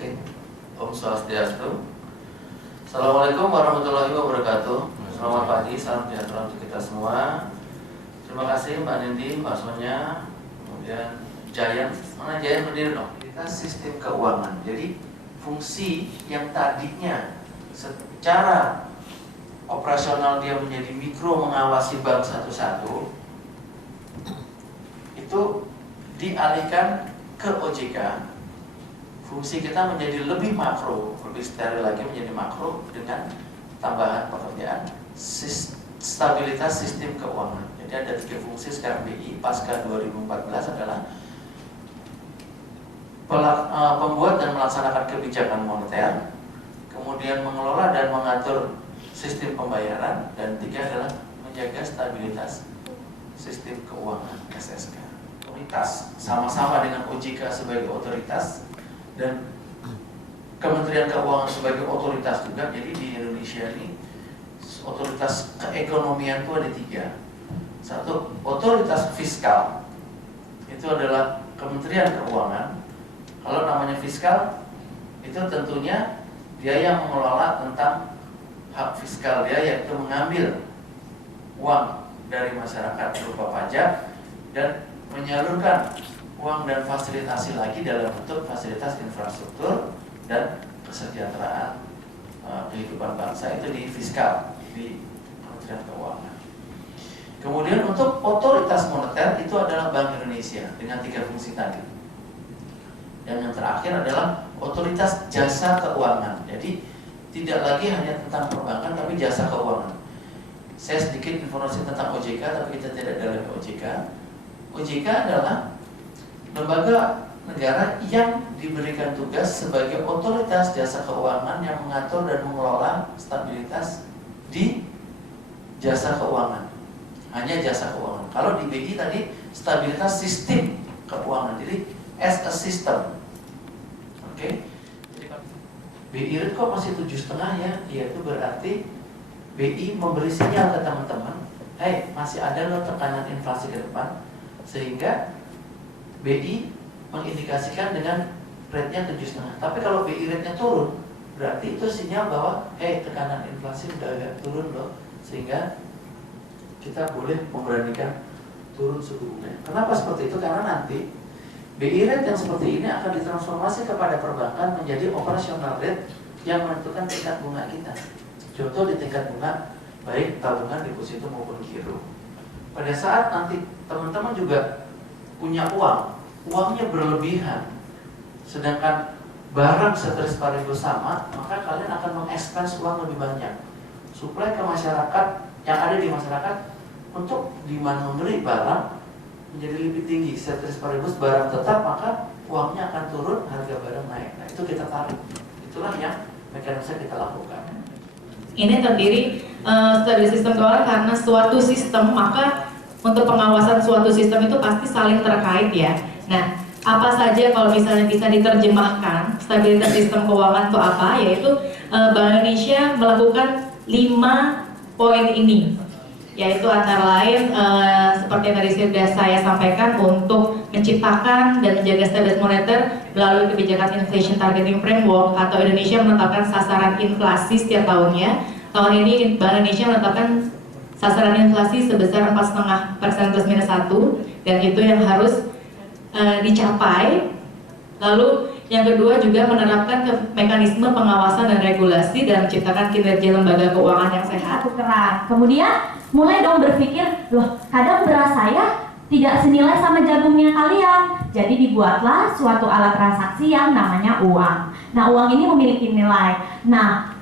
Oke. Om Swastiastu. Assalamualaikum warahmatullahi wabarakatuh. Selamat pagi, salam sejahtera untuk kita semua. Terima kasih Mbak Nindi, Mbak Sonya, kemudian Giant. Mana Giant berdiri dong? Kita sistem keuangan. Jadi fungsi yang tadinya secara operasional dia menjadi mikro mengawasi bank satu-satu, itu dialihkan ke OJK. Fungsi kita menjadi lebih makro, lebih steril lagi menjadi makro dengan tambahan pekerjaan stabilitas sistem keuangan. Jadi ada 3 fungsi sekarang BI pasca 2014 adalah pembuat dan melaksanakan kebijakan moneter, kemudian mengelola dan mengatur sistem pembayaran, dan 3 adalah menjaga stabilitas sistem keuangan SSK. Otoritas sama-sama dengan OJK sebagai otoritas dan Kementerian Keuangan sebagai otoritas juga. Jadi di Indonesia ini otoritas keekonomian itu ada 3. Satu, otoritas fiskal, itu adalah Kementerian Keuangan. Kalau namanya fiskal, itu tentunya dia yang mengelola tentang hak fiskal dia, yaitu mengambil uang dari masyarakat berupa pajak dan menyalurkan uang dan fasilitasi lagi dalam bentuk fasilitas infrastruktur dan kesejahteraan kehidupan bangsa, itu di fiskal, di Kementerian Keuangan. Kemudian untuk otoritas moneter itu adalah Bank Indonesia dengan 3 fungsi tadi. Dan yang terakhir adalah otoritas jasa keuangan. Jadi tidak lagi hanya tentang perbankan tapi jasa keuangan. Saya sedikit informasi tentang OJK, tapi kita tidak dalam OJK. OJK adalah lembaga negara yang diberikan tugas sebagai otoritas jasa keuangan yang mengatur dan mengelola stabilitas di jasa keuangan. Hanya jasa keuangan. Kalau di BI tadi stabilitas sistem keuangan. Jadi as a system. Oke. BI rate kok masih 7,5 ya? Itu berarti BI memberi sinyal ke teman-teman, masih ada loh tekanan inflasi ke depan, sehingga BI mengindikasikan dengan rate-nya 7,5. Tapi kalau BI rate-nya turun, berarti itu sinyal bahwa tekanan inflasi udah agak turun loh, sehingga kita boleh memberanikan turun suku bunga. Kenapa seperti itu? Karena nanti BI rate yang seperti ini akan ditransformasi kepada perbankan menjadi operasional rate yang menentukan tingkat bunga kita. Contoh di tingkat bunga, baik tabungan, deposito maupun giro. Pada saat nanti teman-teman juga punya uangnya berlebihan, sedangkan barang ceteris paribus sama, maka kalian akan mengekspans uang lebih banyak. Suplai ke masyarakat yang ada di masyarakat untuk demand membeli barang menjadi lebih tinggi, ceteris paribus barang tetap, maka uangnya akan turun, harga barang naik. Nah itu kita tarik. Itulah yang mekanisme kita lakukan. Ini terdiri dari sistem keuangan karena suatu sistem, maka untuk pengawasan suatu sistem itu pasti saling terkait ya. Nah, apa saja kalau misalnya bisa diterjemahkan stabilitas sistem keuangan itu apa? Yaitu Bank Indonesia melakukan 5 poin ini, yaitu antara lain seperti yang tadi sudah saya sampaikan, untuk menciptakan dan menjaga stabilitas moneter melalui kebijakan inflation targeting framework, atau Indonesia menetapkan sasaran inflasi setiap tahunnya. Tahun ini Bank Indonesia menetapkan sasaran inflasi sebesar 4,5% plus minus 1, dan itu yang harus dicapai. Lalu yang kedua juga menerapkan mekanisme pengawasan dan regulasi dalam menciptakan kinerja lembaga keuangan yang sehat. Kemudian mulai dong berpikir, loh kadang beras saya tidak senilai sama jagungnya kalian. Jadi dibuatlah suatu alat transaksi yang namanya uang. Nah uang ini memiliki nilai. Nah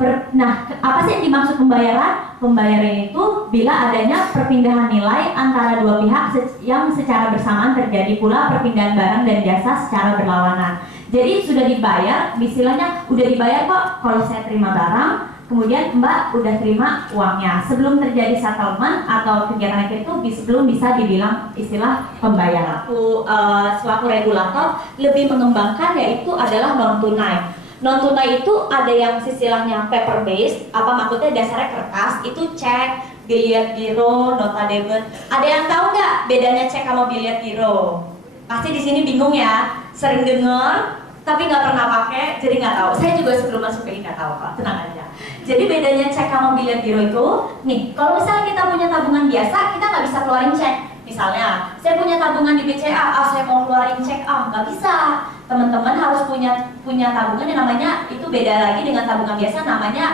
apa sih yang dimaksud pembayaran? Pembayaran itu bila adanya perpindahan nilai antara dua pihak yang secara bersamaan terjadi pula perpindahan barang dan jasa secara berlawanan. Jadi sudah dibayar, istilahnya udah dibayar kok kalau saya terima barang, kemudian Mbak udah terima uangnya. Sebelum terjadi settlement atau kegiatan itu belum bisa dibilang istilah pembayaran. Selaku regulator lebih mengembangkan yaitu adalah non tunai. Non tunai itu ada yang istilahnya paper based, apa maksudnya dasarnya kertas, itu cek, biliar giro, nota debit. Ada yang tahu nggak bedanya cek sama biliar giro? Pasti di sini bingung ya, sering dengar tapi nggak pernah pakai, jadi nggak tahu. Saya juga sebelum masuk BI nggak tahu kok, tenang aja. Jadi bedanya cek sama biliar giro itu, nih, kalau misalnya kita punya tabungan biasa, kita nggak bisa keluarin cek. Misalnya, saya punya tabungan di BCA, saya mau keluarin cek, nggak bisa. Teman-teman harus punya tabungan yang namanya, itu beda lagi dengan tabungan biasa, namanya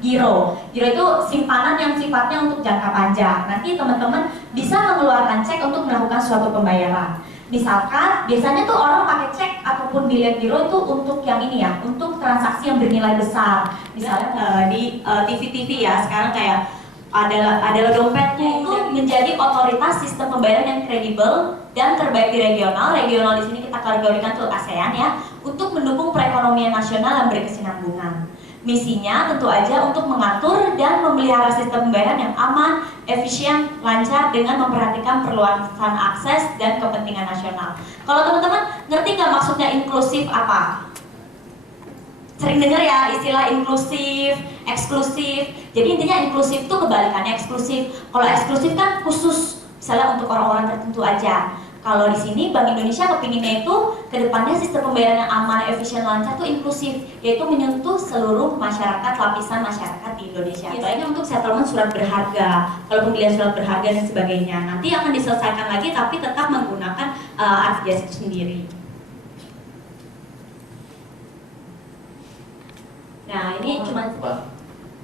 giro. Giro itu simpanan yang sifatnya untuk jangka panjang. Nanti teman-teman bisa mengeluarkan cek untuk melakukan suatu pembayaran. Misalkan, biasanya tuh orang pakai cek ataupun biliar giro itu untuk yang ini ya, untuk transaksi yang bernilai besar. Misalnya di TV-TV ya, sekarang kayak adalah dompetnya itu menjadi otoritas sistem pembayaran yang kredibel dan terbaik di regional. Regional di sini kita kategorikan tuh ASEAN ya, untuk mendukung perekonomian nasional yang berkesinambungan. Misinya tentu aja untuk mengatur dan memelihara sistem pembayaran yang aman, efisien, lancar dengan memperhatikan perluasan akses dan kepentingan nasional. Kalau teman-teman ngerti nggak maksudnya inklusif apa? Sering dengar ya istilah inklusif, eksklusif. Jadi intinya inklusif itu kebalikannya eksklusif. Kalau eksklusif kan khusus, misalnya untuk orang-orang tertentu aja. Kalau di sini Bank Indonesia kepinginnya itu kedepannya sistem pembayaran yang aman, efisien, lancar itu inklusif, yaitu menyentuh seluruh masyarakat, lapisan masyarakat di Indonesia. Biasanya untuk settlement surat berharga, kalau pembelian surat berharga dan sebagainya, nanti akan diselesaikan lagi tapi tetap menggunakan RTGS itu sendiri. Nah ini cuma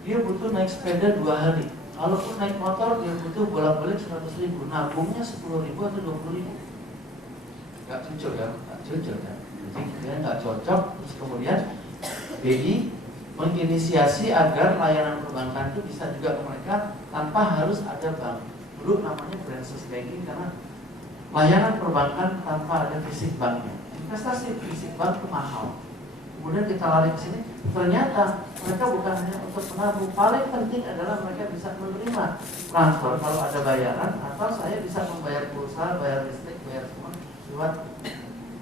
dia butuh naik sepeda 2 hari. Kalaupun naik motor dia butuh bolak-balik 100.000. Nabungnya 10.000 atau 20.000. Gak cocok ya, gak cocok ya. Jadi dia nggak cocok. Terus kemudian BI menginisiasi agar layanan perbankan itu bisa juga ke mereka tanpa harus ada bank. Dulu namanya branches banking karena layanan perbankan tanpa ada fisik banknya. Investasi fisik bank itu mahal. Kemudian kita lari ke sini, ternyata mereka bukan hanya untuk menabung. Paling penting adalah mereka bisa menerima transfer kalau ada bayaran, atau saya bisa membayar pulsa, bayar listrik, bayar semua lewat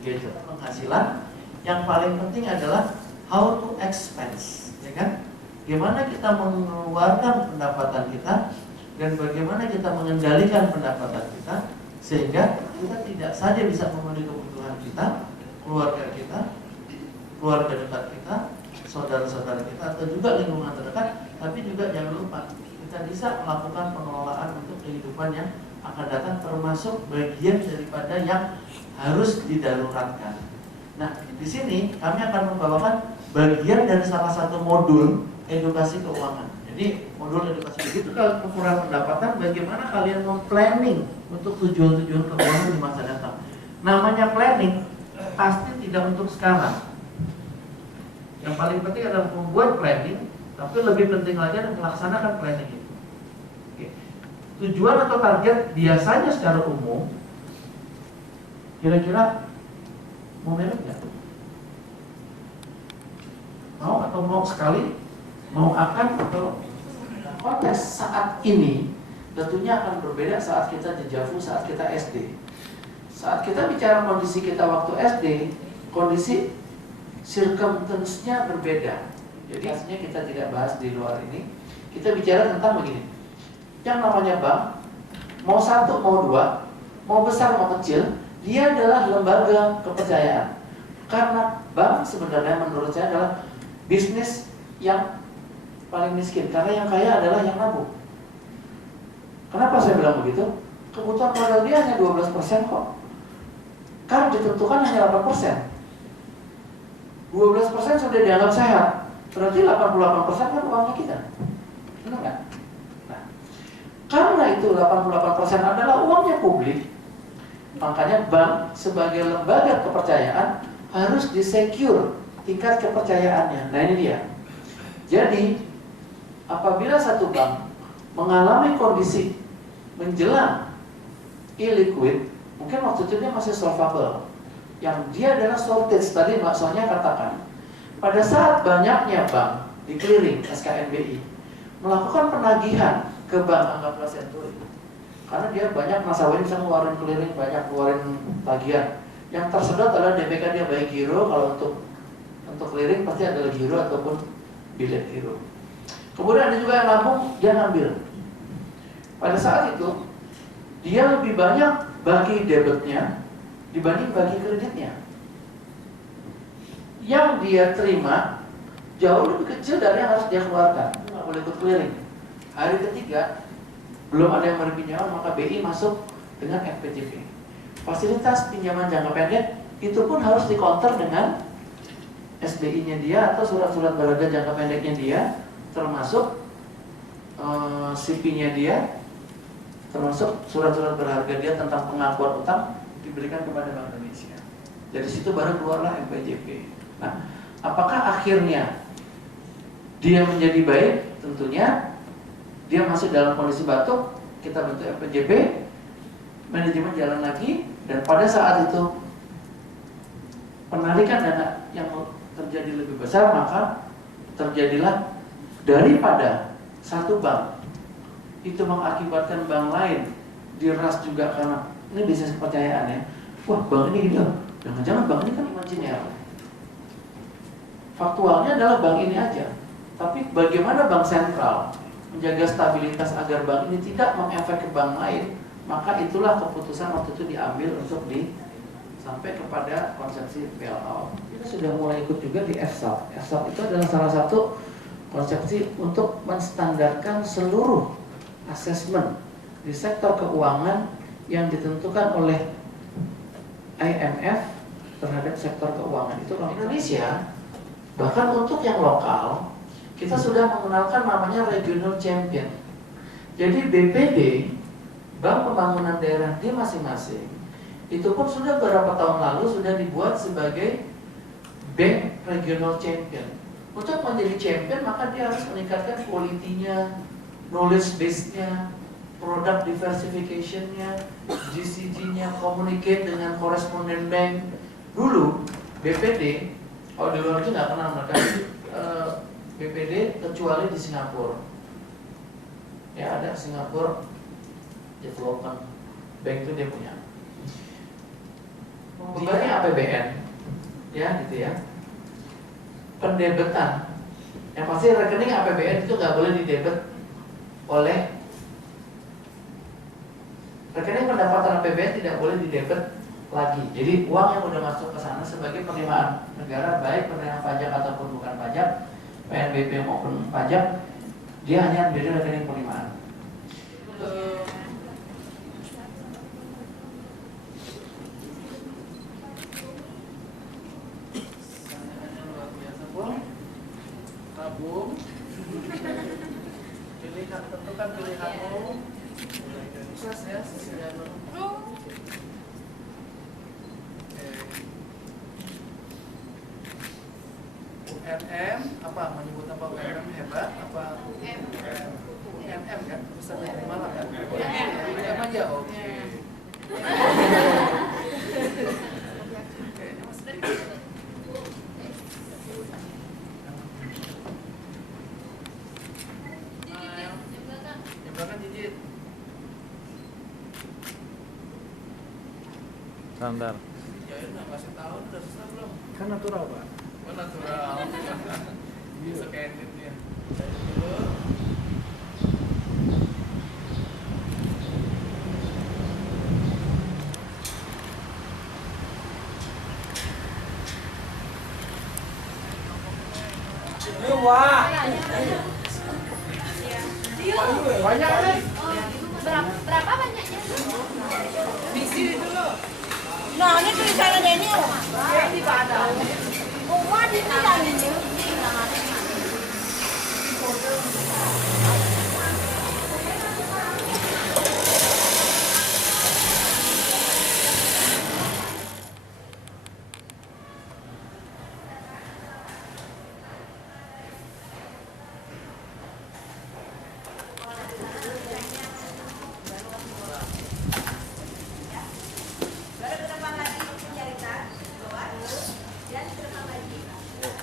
gadget. Penghasilan yang paling penting adalah how to expense, ya kan? Gimana kita mengeluarkan pendapatan kita dan bagaimana kita mengendalikan pendapatan kita sehingga kita tidak saja bisa memenuhi kebutuhan kita, keluarga dekat kita, saudara-saudara kita, atau juga lingkungan terdekat, tapi juga jangan lupa kita bisa melakukan pengelolaan untuk kehidupan yang akan datang, termasuk bagian daripada yang harus didaruratkan. Nah, di sini kami akan membawakan bagian dari salah satu modul edukasi keuangan. Jadi modul edukasi begitu, kalau kekurangan pendapatan, bagaimana kalian memplanning untuk tujuan-tujuan keuangan di masa datang. Namanya planning pasti tidak untuk sekarang. Yang paling penting adalah membuat planning, tapi lebih penting lagi adalah melaksanakan planning itu. Oke. Tujuan atau target biasanya secara umum, kira-kira mau merek nggak? Mau atau mau sekali? Mau akan atau? Konteks saat ini tentunya akan berbeda saat kita dejavu, saat kita SD. Saat kita bicara kondisi kita waktu SD, kondisi circumstance-nya berbeda. Jadi aslinya kita tidak bahas di luar ini. Kita bicara tentang begini. Yang namanya bank, mau 1, mau 2, mau besar, mau kecil, dia adalah lembaga kepercayaan. Karena bank sebenarnya menurut saya adalah bisnis yang paling miskin. Karena yang kaya adalah yang nabung. Kenapa saya bilang begitu? Kebutuhan modal dia hanya 12% kok. Kan ditentukan hanya 8%. 12% sudah dianggap sehat, berarti 88% kan uangnya kita, benar nggak? Nah, karena itu 88% adalah uangnya publik, makanya bank sebagai lembaga kepercayaan harus disecure tingkat kepercayaannya. Nah ini dia. Jadi apabila satu bank mengalami kondisi menjelang illiquid, mungkin waktu itu dia masih solvable, yang dia adalah shortage, tadi Mbak Sonia katakan. Pada saat banyaknya bank di clearing SKNBI melakukan penagihan ke bank, anggaplah Senturi, karena dia banyak nasabah bisa ngeluarin clearing, banyak ngeluarin tagihan. Yang tersedot adalah DPK dia, baik giro, kalau untuk clearing pasti adalah giro ataupun bilet giro. Kemudian ada juga yang nabung, dia ngambil. Pada saat itu dia lebih banyak bagi debitnya dibanding bagi kreditnya. yang dia terima jauh lebih kecil dari yang harus dia keluarkan. Nggak boleh ikut clearing. Hari ketiga belum ada yang memberi pinjaman, maka BI masuk dengan FPJP. Fasilitas pinjaman jangka pendek itu pun harus dikonter dengan SBI-nya dia atau surat-surat berharga jangka pendeknya dia, termasuk CP-nya dia, termasuk surat-surat berharga dia tentang pengakuan utang diberikan kepada Bank Indonesia. Dari situ baru keluarlah MPJP. Nah, apakah akhirnya dia menjadi baik? Tentunya dia masih dalam kondisi batuk, kita bentuk MPJP, manajemen jalan lagi, dan pada saat itu penarikan dana yang terjadi lebih besar, maka terjadilah daripada satu bank itu mengakibatkan bank lain diras juga karena ini bisnis kepercayaan ya. Wah, bank ini gini loh, jangan-jangan bank ini kan imajiner. Faktualnya adalah bank ini aja. Tapi bagaimana bank sentral menjaga stabilitas agar bank ini tidak mengefek ke bank lain, maka itulah keputusan waktu itu diambil untuk sampai kepada konsepsi bailout. Kita sudah mulai ikut juga di FSAP. FSAP itu adalah salah satu konsepsi untuk menstandarkan seluruh asesmen di sektor keuangan yang ditentukan oleh IMF terhadap sektor keuangan. Itu kalau Indonesia, bahkan untuk yang lokal, kita sudah mengenalkan namanya regional champion. Jadi BPD, Bank Pembangunan Daerah di masing-masing, itu pun sudah beberapa tahun lalu sudah dibuat sebagai bank regional champion. Untuk menjadi champion maka dia harus meningkatkan quality-nya, knowledge base-nya, product diversification-nya, GCG-nya, communicate dengan correspondent bank. Dulu BPD, kalau di luar negeri nggak pernah mereka BPD kecuali di Singapura. Ya ada Singapura Development Bank itu dia punya. Membebani APBN, ya gitu ya. Pendebetan, yang pasti rekening APBN itu nggak boleh didebet oleh rekening pendapatan APBN tidak boleh didebet lagi. Jadi uang yang udah masuk ke sana sebagai penerimaan negara, baik penerimaan pajak ataupun bukan pajak, PNBP maupun pajak, dia hanya menjadi rekening penerimaan. Tabung, pilihan, tentukan pilihanmu. Sukses ya, sesuai UNM, apa menyebut apa UNM hebat, apa UNM kan, besar dari Malang kan? UNM aja, oke. Standar. Ya udah kasih tahu udah susah belum? Kan natural pak. Oh natural. Bisa kayak editnya. Dulu. Wah. Banyak nih. Berapa banyaknya? Di sini dulu. Nah, ini tulisannya ini rumah. Di Padang. Rumah di Padang ini.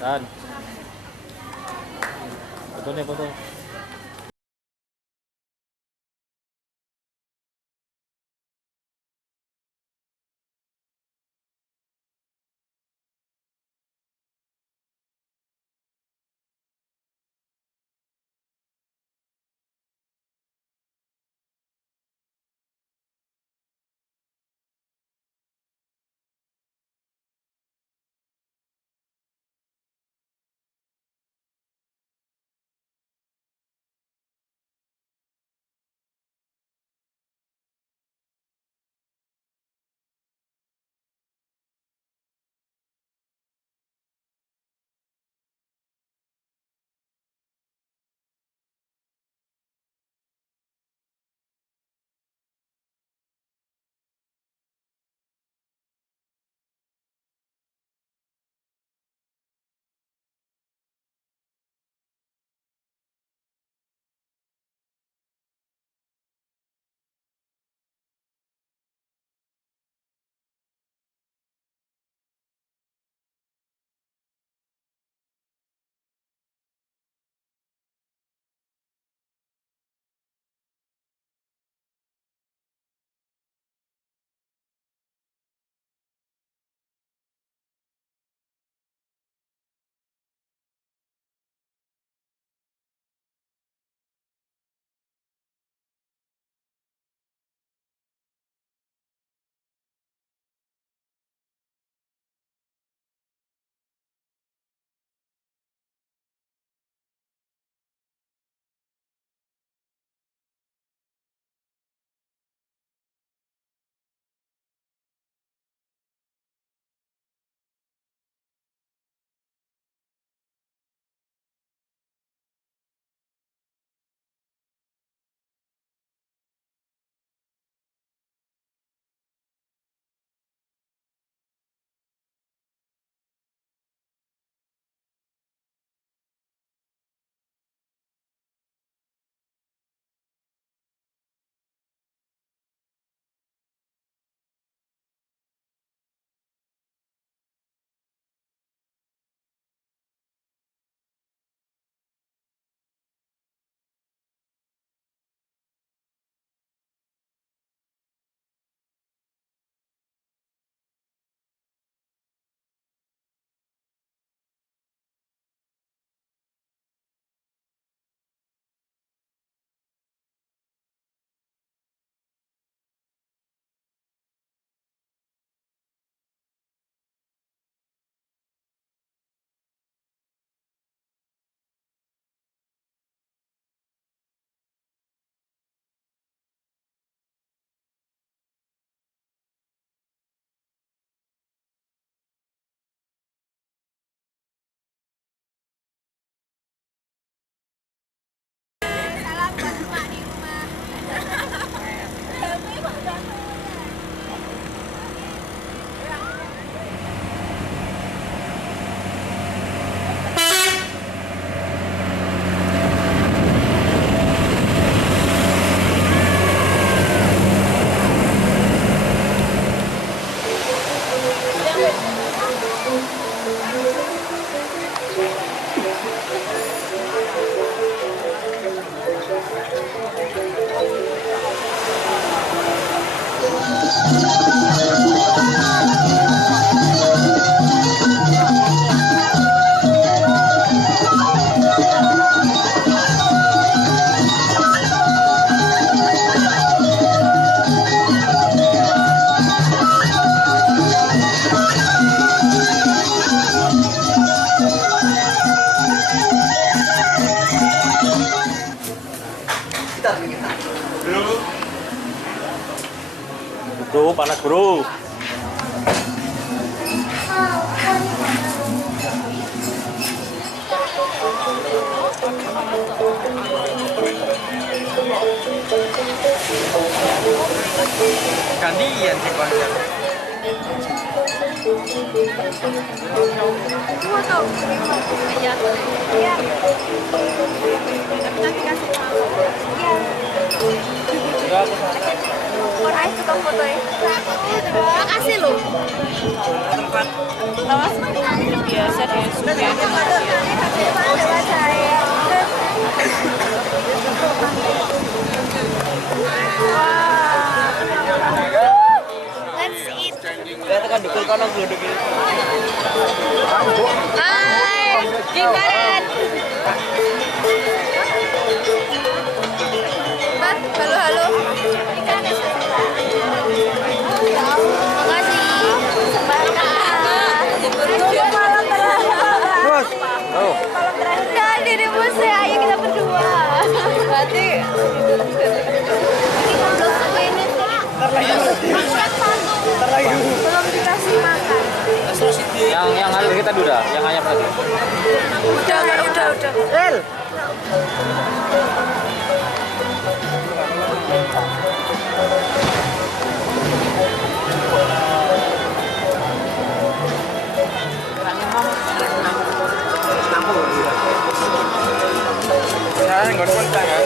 Dan foto nih foto. bro, panas bro. Gantian sih konsep. Dua tau. Iya. Iya. Nanti kasih tahu. Iya. Orang suka foto ya. Makasih loh. Lawas biasa deh. Sudah lewat saya. Let's eat. Lihat kan dukul kono gluduk ini. Hai, gimana? Bat, halo. Makasih. Bos. Oh, Nah, dirimu saya, ayo kita berdua. Berarti belum dikasih makan. yang ada kita duda, yang ayam tadi. Udah. El. Sekarang nggak ada kontak ya.